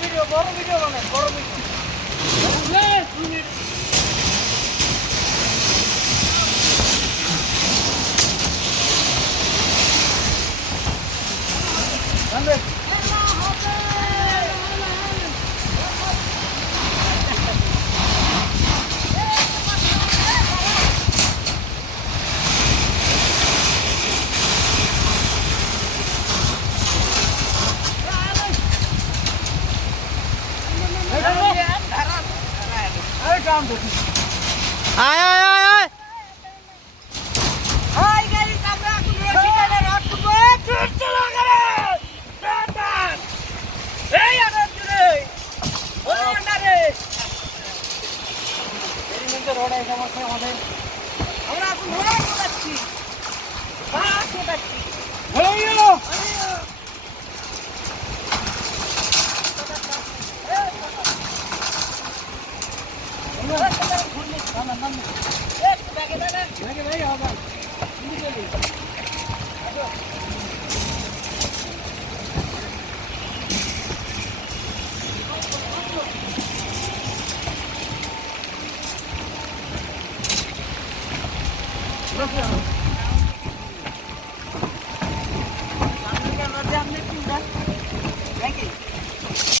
Video বানান বড় video আয় আয় আয় আয় হাই গাইস আমরা এখন রশি টানে রাত করব চলো করে টান এই আরে জুরে ওরে না রে এর মধ্যে রোড আছে আমাদের আমরা এখন রোড করছি বাস করছি হইলো Gracias.